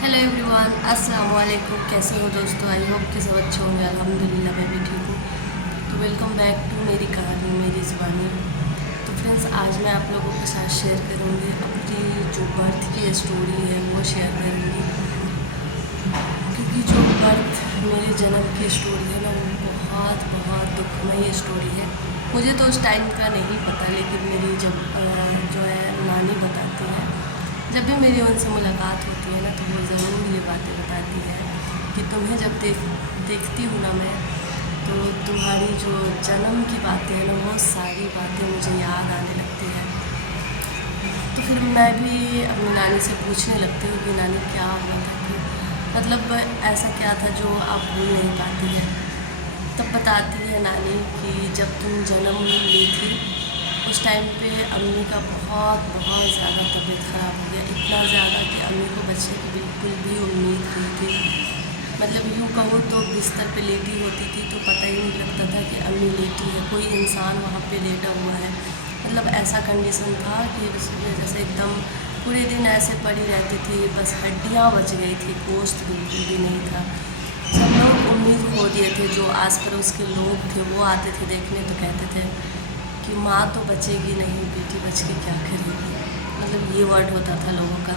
Hello everyone, अस्सलाम वालेकुम। कैसे हो दोस्तों? आई होप कि सब अच्छे होंगे। अल्हम्दुलिल्लाह मैं भी ठीक हूँ। तो वेलकम बैक टू मेरी कहानी मेरी ज़ुबानी। तो फ्रेंड्स, आज मैं आप लोगों के साथ शेयर करूँगी अपनी जो बर्थ की स्टोरी है वो शेयर करूँगी, क्योंकि जो बर्थ मेरे जन्म की स्टोरी है ना वो बहुत बहुत दुखमयी स्टोरी है। मुझे तो उस टाइम का नहीं पता, लेकिन मेरी जब जो है नानी बताती है, जब भी मेरी उनसे मुलाकात होती है ना तो वो ज़रूर ये बातें बताती है कि तुम्हें जब देखती हूँ ना मैं, तो तुम्हारी जो जन्म की बातें हैं ना वो सारी बातें मुझे याद आने लगती है। तो फिर मैं भी अपनी नानी से पूछने लगती हूँ कि नानी क्या हुआ था, कि मतलब ऐसा क्या था जो आप भूल नहीं पाती है। तब बताती है नानी कि जब तुम जन्म ली थी उस टाइम पे अम्मी का बहुत बहुत ज़्यादा तबीयत ख़राब हो गया, इतना ज़्यादा कि अम्मी को बचने की बिल्कुल भी उम्मीद नहीं थी। मतलब यूँ कहो तो बिस्तर पे लेटी होती थी तो पता ही नहीं लगता था कि अम्मी लेटी है, कोई इंसान वहाँ पे लेटा हुआ है। मतलब ऐसा कंडीशन था कि जैसे एकदम पूरे दिन ऐसे पड़ी रहती थी, बस हड्डियाँ बच गई थी, गोश्त बिल्कुल भी नहीं था। सब लोग उम्मीद खो दिए थे, जो आस पड़ोस के लोग थे वो आते थे देखने तो कहते थे कि माँ तो बचेगी नहीं, बेटी बच के क्या करेगी। मतलब ये वर्ड होता था लोगों का।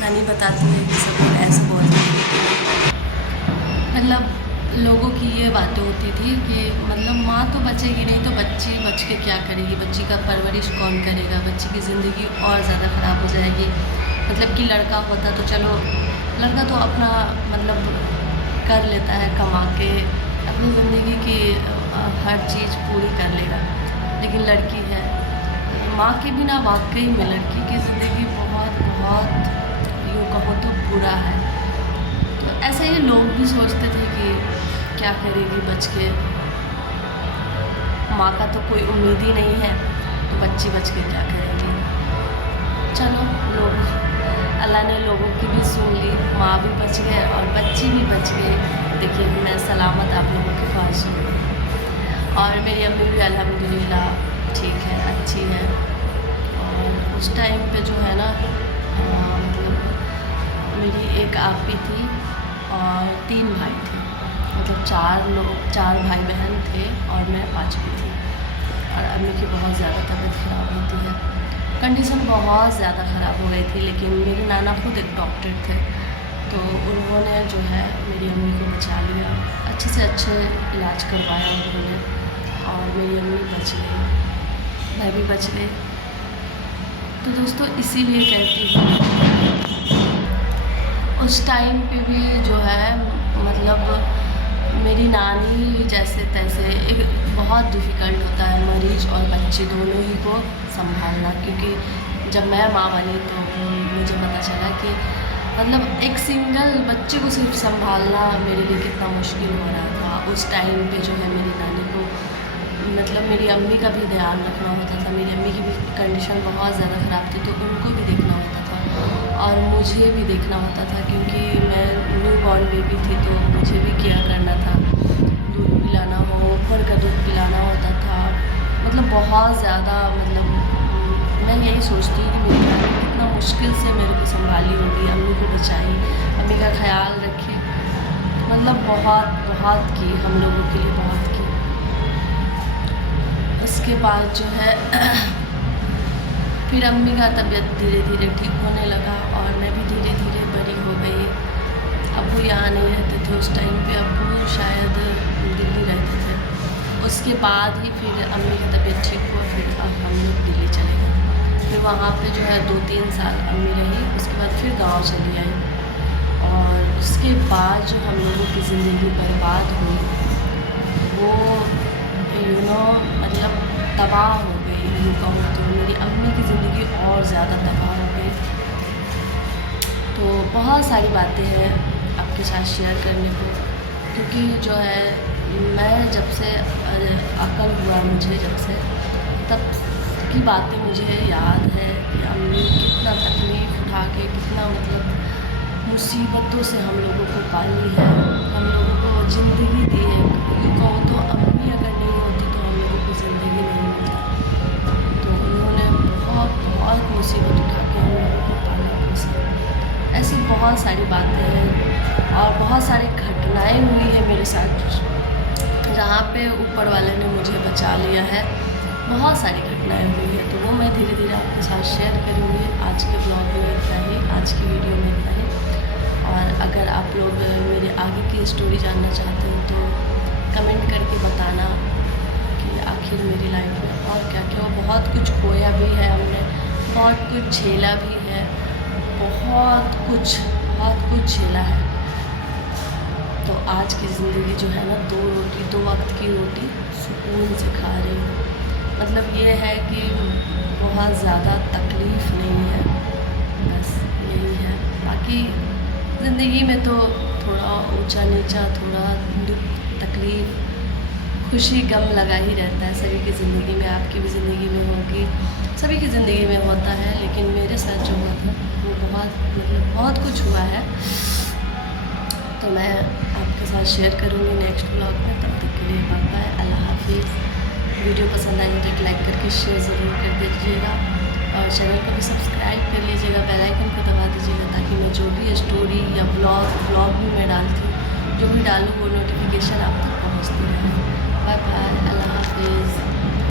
नानी बताती है कि सब लोग ऐसे बोलते थे, मतलब लोगों की ये बातें होती थी कि मतलब माँ तो बचेगी नहीं तो बच्ची बच के क्या करेगी, बच्ची का परवरिश कौन करेगा, बच्ची की ज़िंदगी और ज़्यादा ख़राब हो जाएगी। मतलब कि लड़का होता तो चलो, लड़का तो अपना मतलब कर लेता है, कमा के अपनी ज़िंदगी की हर चीज़ पूरी कर लेगा, लेकिन लड़की है, माँ के बिना वाकई में लड़की की ज़िंदगी बहुत बहुत यूँ कहो तो बुरा है। तो ऐसे ही लोग भी सोचते थे कि क्या करेगी बच के, माँ का तो कोई उम्मीद ही नहीं है तो बच्ची बच के क्या करेगी। चलो, लोग अल्लाह ने लोगों की भी सुन ली, माँ भी बच गए और बच्ची भी बच गई। देखिए मैं सलामत आप लोगों के पास हूँ, और मेरी अम्मी भी अल्हम्दुलिल्लाह ठीक है, अच्छी है। और उस टाइम पे जो है ना मतलब मेरी एक आपी थी और 3 भाई थे, मतलब 4 भाई बहन थे और मैं 5वीं थी। और अम्मी की बहुत ज़्यादा तबीयत ख़राब होती है, कंडीशन बहुत ज़्यादा ख़राब हो गई थी, लेकिन मेरे नाना खुद एक डॉक्टर थे, तो उन्होंने जो है मेरी अम्मी को बचा लिया, अच्छे से अच्छे इलाज करवाया उन्होंने, और मेरी अम्मी बच गई, मैं भी बच गई। तो दोस्तों इसीलिए कहती हूँ उस टाइम पे भी जो है मतलब मेरी नानी जैसे तैसे एक बहुत डिफ़िकल्ट होता है मरीज़ और बच्चे दोनों ही को संभालना, क्योंकि जब मैं माँ बनी तो मुझे पता चला कि मतलब एक सिंगल बच्चे को सिर्फ संभालना मेरे लिए कितना मुश्किल हो रहा था। उस टाइम पे जो है मेरी नानी को मतलब मेरी अम्मी का भी ध्यान रखना होता था, मेरी अम्मी की भी कंडीशन बहुत ज़्यादा ख़राब थी तो उनको भी देखना होता था और मुझे भी देखना होता था, क्योंकि मैं न्यू बॉर्न बेबी थी तो मुझे भी केयर करना था, दूध पिलाना हो, ऊपर का दूध पिलाना होता था। मतलब बहुत ज़्यादा मतलब मैं यही सोचती हूँ कि मेरी नानी कितना मुश्किल से मेरे को संभाली होगी, अम्मी को बचाई, अम्मी का ख्याल रखी, मतलब बहुत बहुत की, हम लोगों के लिए बहुत की। उसके बाद जो है फिर अम्मी का तबीयत धीरे धीरे ठीक होने लगा और मैं भी धीरे धीरे बड़ी हो गई। अब्बू यहाँ नहीं रहते थे उस टाइम पे, अब्बू शायद दिल्ली रहते थे। उसके बाद ही फिर अम्मी की तबीयत ठीक हुआ, फिर अब हम लोग दिल्ली चले गए। फिर वहाँ पे जो है 2-3 साल अम्मी रही, उसके बाद फिर गाँव चली आई। और उसके बाद जो हम लोगों की ज़िंदगी बर्बाद हुई वो मतलब तबाह हो गई, यूँ कहूँ तो मेरी अम्मी की ज़िंदगी और ज़्यादा तबाह हो गई। तो बहुत सारी बातें हैं आपके साथ शेयर करने को, क्योंकि जो है मैं जब से अकल हुआ मुझे, जब से तब की बातें मुझे याद है कि अम्मी कितना तकलीफ़ उठा के, कितना मतलब मुसीबतों से हम लोगों को पाली है, हम लोगों को ज़िंदगी दी है। यूँ कहूँ तो अम्मी अगर नहीं होती तो हम लोगों को ज़िंदगी नहीं मिलती। तो उन्होंने बहुत बहुत मुसीबत उठा के हम लोगों को पाला पोसा। ऐसी बहुत सारी बातें हैं और बहुत सारी घटनाएं हुई है मेरे साथ, जहाँ पे ऊपर वाले ने मुझे बचा लिया है। बहुत सारी घटनाएं हुई है, तो वो मैं धीरे धीरे आपके साथ शेयर करूँगी। आज के ब्लॉग में इतना ही, आज की वीडियो में इतना ही। और अगर आप लोग मेरे आगे की स्टोरी जानना चाहते हो तो कमेंट करके बताना कि आखिर मेरी लाइफ में और क्या क्या। बहुत कुछ खोया भी है हमने, बहुत कुछ झेला भी है, बहुत कुछ झेला है। तो आज की ज़िंदगी जो है ना, दो वक्त की रोटी सुकून से खा रही हूँ। मतलब ये है कि बहुत ज़्यादा तकलीफ़ नहीं है, बस यही है। बाकी ज़िंदगी में तो थोड़ा ऊंचा नीचा, थोड़ा दुख तकलीफ़, खुशी गम लगा ही रहता है सभी की ज़िंदगी में। आपकी भी ज़िंदगी में होगी, सभी की ज़िंदगी में होता है। लेकिन मेरे साथ जो हुआ था वो बहुत कुछ हुआ है, तो मैं आपके साथ शेयर करूँगी नेक्स्ट ब्लॉग में। तब तक के लिए बाय बाय, अल्लाह हाफिज़। वीडियो पसंद आई तो एक लाइक करके शेयर ज़रूर कर दीजिएगा और चैनल को भी सब्सक्राइब कर लीजिएगा, बेल आइकन को दबा दीजिएगा, ताकि मैं जो भी स्टोरी या ब्लॉग भी मैं डालती हूँ, जो भी डालूँ वो नोटिफिकेशन आप तक पहुँचती रहे। बाय बाय, अल्लाह हाफिज़।